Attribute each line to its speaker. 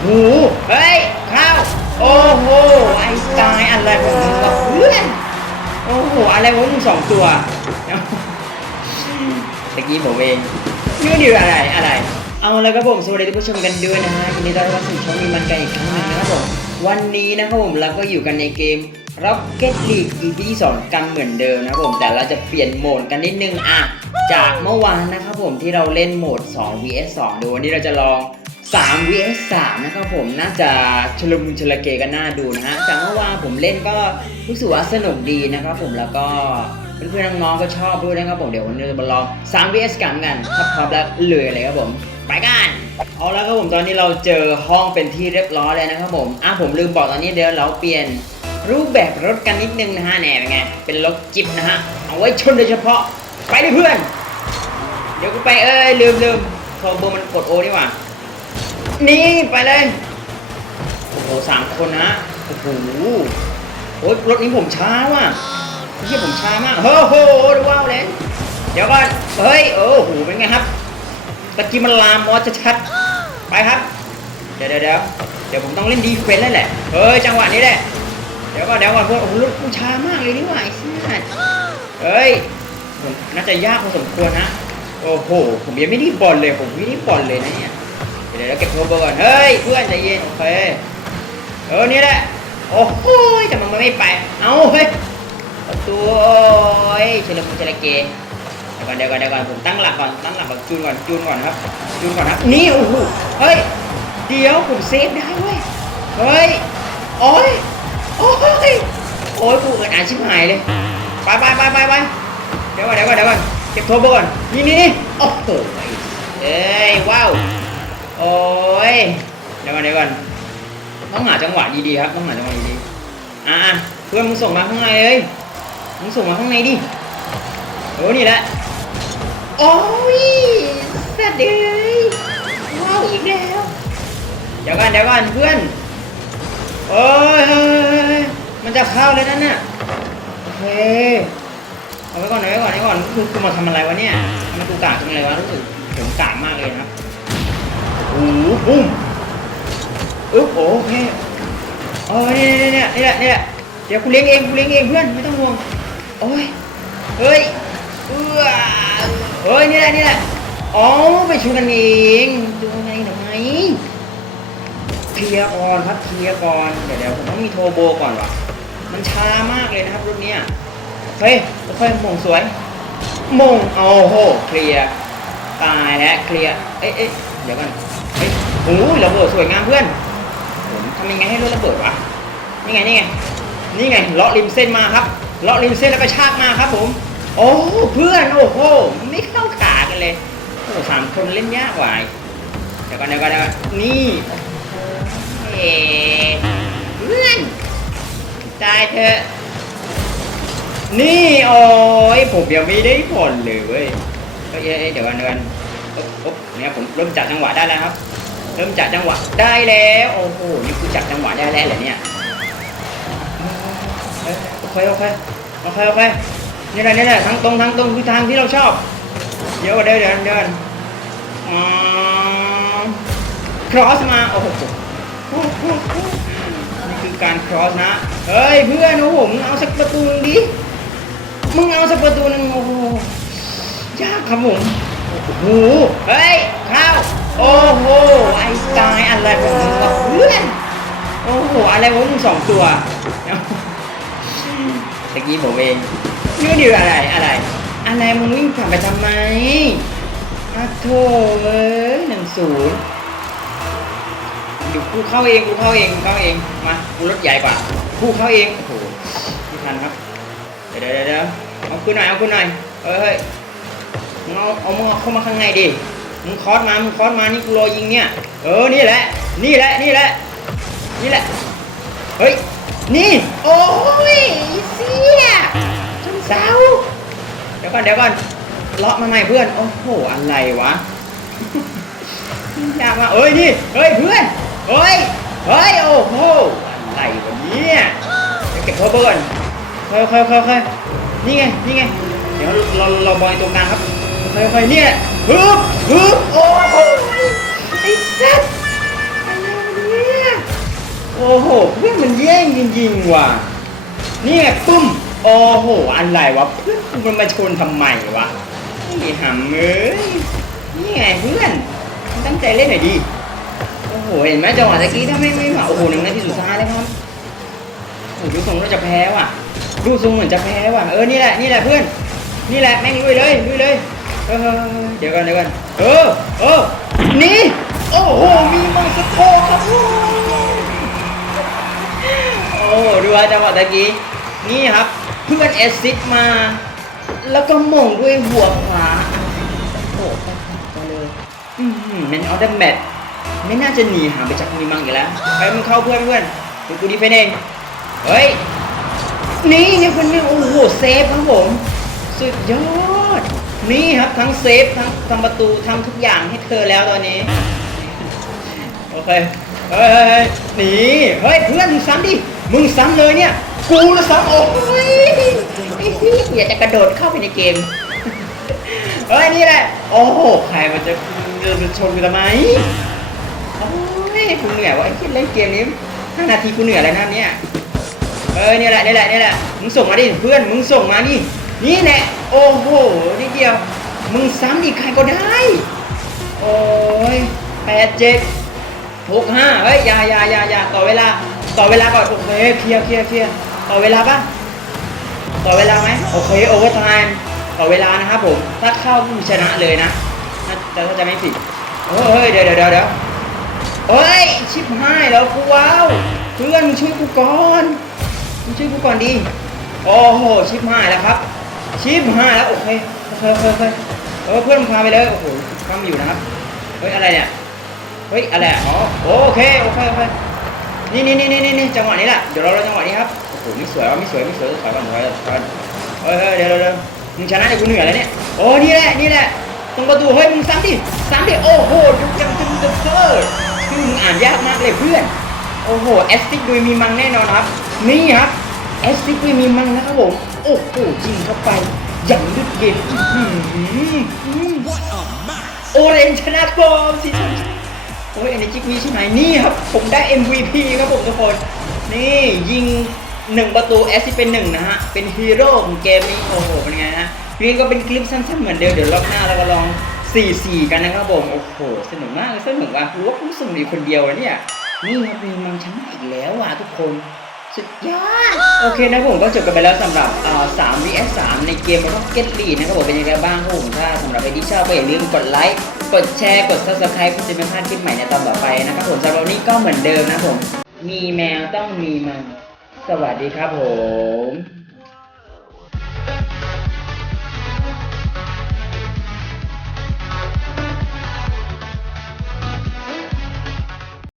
Speaker 1: โหเฮ้ยข้าวโอ้โหไอ้ตายอะไรของมึงวะเพื่อนโอ้โหอะไรวะมึงสองตัวตะกี้ผมเองนี่ดีอะไรอะไร เอาแล้วครับผมสวัสดีท่านผู้ชมกันด้วยนะฮะยินดีต้อนรับสู่ช่องมีมันกันอีกครั้งหนึงนะครับผมวันนี้นะครับผมเราก็อยู่กันในเกม Rocket League EP 2กันเหมือนเดิมนะครับผมแต่เราจะเปลี่ยนโหมดกันนิดนึงอะจากเมื่อวานนะครับผมที่เราเล่นโหมด 2 vs 2เดี๋ยววันนี้เราจะลอง 3 vs 3 นะครับผมน่าจะชลมุนชลเกกันน่าดูนะฮะจากเมื่อวานผมเล่นก็รู้สึกว่าสนุกดีนะครับผมแล้วก็เพื่อนๆน้องๆก็ชอบด้วยนะครับผมเดี๋ยววันนี้จะมาลอง3 vs กันกันถ้าพร้อมแล้วเลยเลยครับผมไปกันเอาแล้วครับผมตอนนี้เราเจอห้องเป็นที่เรียบร้อยแล้วนะครับผมอะผมลืมบอกตอนนี้เดี๋ยวเราเปลี่ยนรูปแบบรถกันนิดนึงนะฮะแหน่เป็นไงเป็นรถจิ๊บนะฮะเอาไว้ชนโดยเฉพาะไปดิเพื่อน เดี๋ยวกูไปเอ้ยลืมลืมโทรโบมันกดโอนี่หว่า นี่ไปเลย โอ้โหสามคนนะ โอ้โหโอ้ยรถนี้ผมช้าว่ะไม่ใช่ผมช้ามากเฮ้โหดูว้าวเลยเดี๋ยวก่อนเฮ้ยโอ้โหเป็นไงครับตะกี้มันลามมอสชัดๆไปครับเดี๋ยวเดี๋ยวเดี๋ยวเดี๋ยวผมต้องเล่นดีเฟนส์แล้วแหละเฮ้ยจังหวะนี้แหละเดี๋ยวก่อนเดี๋ยวก่อนพวกโอ้โหรถกูช้ามากเลยนี่หว่าไอ้สัสเฮ้ยผมน่าจะยากพอสมควรนะโอ้โหผมยังไม่ได้บอลเลยผมไม่ได้บอลเลยนะเนี่ย เดี๋ยวเราเก็บโทรเบอร์ก่อน เฮ้ยเพื่อนใจเย็นโอเคเออนี่แหละ โอ้โหแต่มันไม่ไป เอาเฮ้ยประตูโอ้ยเชลมุนเชลเกเดี๋ยวก่อนเดี๋ยวก่อนเดี๋ยวก่อนผมตั้งหลักก่อนตั้งหลักก่อนจูนก่อนจูนก่อนครับจูนก่อนครับนี่โอ้โหเฮ้ยเดี๋ยวผมเซฟได้เว้ยเฮ้ยโอ้ยโอ้ยโอ้ยกูเอินอ่านชิบหายเลยไปไปไปไปไปเดี๋ยวก่อนเดี๋ยวก่อนเดี๋ยวก่อนเก็บโทรเบอร์ก่อนนี่นี่นี่โอ้โหเอ้ยว้าว โอ้ยเดี๋ยวก่อนเดี๋ยวก่อนต้องหาจังหวะดีๆครับต้องหาจังหวะดีๆอะๆเพื่อนมึงส่งมาข้างในเลยมึงส่งมาข้างในดิโอ้นี่แหละโอ้ยเสร็จเลยว้าวอีกแล้วเดี๋ยวก่อนเดี๋ยวก่อนเพื่อนโอ้ยเฮ้ยเฮ้ยเฮ้ยมันจะเข้าเลยนั่นน่ะโอเคเอาไว้ก่อนเอาไว้ก่อนเอาไว้ก่อนคือกูมาทำอะไรวะเนี่ยทำไมกูกากจังเลยวะรู้สึกผมกากมากเลยนะครับโอ้โหปุ้มอึ๊บโอเคโอ้ยนี่ยเนี่นี่นี่แหละนี่แหละเดี๋ยวกูเลี้ยงเองกูเลี้ยงเองเพื่อนไม่ต้องห่วงโอ้ยเฮ้ยเอื้อเฮ้ยนี่แหละนี่แหละอ๋อไปชวนกันเองดูไงหน่อยเคลียร์ก่อนครับเคลียร์ก่อนเดี๋ยวเดี๋ยวผมต้องมีโทรโบก่อนว่ะมันช้ามากเลยนะครับรุ่นเนี้ยเฮ้ยเฮ้ยมงสวยมงโอ้โหเคลียร์ตายแล้วเคลียร์เอ๊ะเอ๊ะเดี๋ยวก่อน โอ้ยระเบิดสวยงามเพื่อนผมทำยังไงให้รถระเบิดวะนี่ไงนี่ไงนี่ไงเลาะริมเส้นมาครับเลาะริมเส้นแล้วก็ชากมาครับผม โอ้เพื่อนโอ้โหไม่เข้าขากันเลยโอ้สามคนเล่นยากว่าอีกเดี๋ยวก่อนเดี๋ยวก่อนเดี๋ยวก่อนนี่เอ๊ะเพื่อนตายเถอะนี่โอ้ยผมยังไม่ได้ผ่อนเลยเว้ยเอ้ยเดี๋ยวกันเดี๋ยวกันปุ๊บปุ๊บเนี่ยผมเริ่มจับจังหวะได้แล้วครับ เริ่มจับจังหวะได้แล้ว โอ้โหนี่คือจับจังหวะได้แล้วเหรอเนี่ยโอเคโอเคโอเคโอเคนี่แหละนี่แหละทางตรงทางตรงคือทางที่เราชอบเดี๋ยวเดี๋ยวเดี๋ยวเดี๋ยวอ๋อครอสมาโอ้โหนี่คือการครอสนะเฮ้ยเพื่อนโอ้โหมึงเอาสักประตูนึงดิมึงเอาสักประตูนึงโอ้โหยากครับผมโอ้โหเฮ้ยข้าว โอ้โห ไอ้ตายอะไรของมึงวะเพื่อนโอ้โห อะไรวะมึงสองตัวเอ้าตะกี้ผมเองนี่ดีอะไร อะไร อะไรมึงวิ่งผ่านไปทำไมอะโถเอ้ยหนึ่งศูนย์เดี๋ยวกูเข้าเอง กูเข้าเอง กูเข้าเอง มา กูรถใหญ่กว่า กูเข้าเอง โอ้โหไม่ทันครับ เดี๋ยวเดี๋ยวเดี๋ยวเอาขึ้นหน่อย เอาขึ้นหน่อยเฮ้ยเฮ้ยมึงเอาเอามึงเอาเข้ามาข้างในดิ มึงคอสมามึงคอสมานี่กูรอยิงเนี่ย เออนี่แหละ นี่แหละนี่แหละนี่แหละเฮ้ยนี่ โอ้ยเสียจนเสาเดี๋ยวก่อนเดี๋ยวก่อนเลาะมาใหม่เพื่อนโอ้โหอะไรวะยากมากเอ้ยนี่เฮ้ยเพื่อนเฮ้ยเฮ้ยโอ้โหอะไรวะเนี่ยเดี๋ยวเก็บโทรเบอร์ก่อนค่อยค่อยค่อยค่อยนี่ไงนี่ไงเดี๋ยวเราเราบอยตรงกลางครับ ค่อยค่อยเนี่ยฮึบฮึบโอ้โหไอ้สัสอะไรวะโอ้โหเพื่อนมันแย่งจริงๆว่ะเนี่ไงปุ้มโอ้โหอะไรวะเพื่อนมันมาชนทำไมวะนี่หำเอ้ยนี่ไงเพื่อนตั้งใจเล่นหน่อยดิโอ้โหเห็นไหมจังหวะตะกี้ถ้าไม่ไม่มาโอ้โหหนึ่งนาทีสุดท้ายแล้ครับโอ้โหดูทรงเราจะแพ้ว่ะดูทรงเหมือนจะแพ้ว่ะเออนี่แหละนี่แหละเพื่อนนี่แหละแม่งลุยเลยลุยเลย ออเดี๋ยวก่อนเดี๋ยวก่อนเออเออนี่โอ้โหมีมังสะโพกครับโอ้โอ้ดูว่าจังหวะตะกี้นี่ครับเพื่อนแอซิดมา แล้วก็ม่งด้วยหัวขวาโอ้ไปไปเลยอืมแมนออเดอะแมตไม่น่าจะหนีหาไปจากมีมังอีกแล้วไปมึงเข้าเพื่อนเพื่อนเดี๋ยวกูดีเฟนเองเฮ้ยนี่นี่คนนี้โอ้โหเซฟครับผมสุดยอด นี่ครับทั้งเซฟทั้งทำประตูทำทุกอย่างให้เธอแล้วตอนนี้ โอเคเฮ้ยหนีเฮ้ยเพื่อนมึงซ้ำดิ มึงซ้ำเลยเนี่ย กูนะซ้ำโอ้ยอ้เหี้ยอยากจะกระโดดเข้าไปในเกม เฮ้ยนี่แหละ โอ้โหใครมันจะจะชนกูทำไมโอ้ยกูเหนื่อยว่ะไอ้เหี้ยเล่นเกมนี้ห้านาทีกูเหนื่อยอะไรนะเนี่ยเออนี่แหละนี่แหละนี่แหละมึงส่งมาดิเพื่อนมึงส่งมานี่ นี่แหละ โอ้โหนิดเดียว มึงซ้ำอีกใครก็ได้ โอ้ยแปดเจ็ดหกห้าเฮ้ยอย่าอย่าอย่าอย่าต่อเวลา ต่อเวลาก่อนโอเคเคลียร์เคลียร์เคลียร์ต่อเวลาปะต่อเวลาไหมโอเคโอเวอร์ไทม์ต่อเวลานะครับผม ถ้าเข้าผู้ชนะเลยนะถ้าแต่ถ้าจะไม่ผิดเฮ้ยเดี๋ยวเดี๋ยวเดี๋ยวเฮ้ย ชิบหายแล้วกูว้าวเพื่อนมึงช่วยกูก่อนมึงช่วยกูก่อนดิโอ้โห ชิบหายแล้วครับ ชิบหายแล้วโอเคโอเคโอเคโอเคเออเพื่อนมึงพาไปเลยโอ้โหข้ามอยู่นะครับเฮ้ยอะไรเนี่ยเฮ้ยอะไรอ๋อโอเคโอเคโอเคนี่นี่นี่นี่นี่จังหวะนี้แหละเดี๋ยวเราเราจังหวะนี้ครับโอ้โหไม่สวยว่ะไม่สวยไม่สวยถอยก่อนถอยก่อนถอยก่อนเฮ้ยเฮ้ยเดี๋ยวเดี๋ยวมึงชนะไอ้กูเหนื่อยแล้วเนี่ยโอ้นี่แหละนี่แหละตรงประตูเฮ้ยมึงซ้ำดิซ้ำดิโอ้โหจุกจังจุกจังเฟิร์ชื่อมึงอ่านยากมากเลยเพื่อนโอ้โหแอสติกดยมีมังแน่นอนครับนี่ครับแอสติกดยมีมังนะครับผม โอ้โหยิงเข้าไป อย่างลึกเย็นอื้อหืออื้อโอเรนชนะกอมสิท่านโอ้ยเอเนจิวีใช่ไหมนี่ครับ ผมได้ MVP ครับผมทุกคน นี่ยิงหนึ่งประตูแอสซิสเป็นหนึ่งนะฮะ เป็นฮีโร่ของเกมนี้ โอ้โห เป็นไงฮะนี่ก็เป็นคลิปสั้นๆเหมือนเดิม เดี๋ยวรอบหน้าเราก็ลอง 4-4 กันนะครับผม โอ้โห สนุกมากเลยสนุกว่ะรู้ว่าผมสนุกอยู่คนเดียวเนี่ย นี่ครับมีมังชนะอีกแล้วว่ะทุกคน สุดยอด โอเคนะผมก็จบกันไปแล้วสำหรับอ่า3 vs 3ในเกม Rocket League นะครับผมเป็นยังไงบ้างครับผมถ้าสำหรับใครที่ชอบก็อย่าลืมกดไลค์ กดแชร์ กด subscribe เพื่อจะไม่พลาดคลิปใหม่ในตอนต่อไปนะครับผมสำหรับวันนี้ก็เหมือนเดิมนะผม มีแมวต้องมีมัน สวัสดีครับผม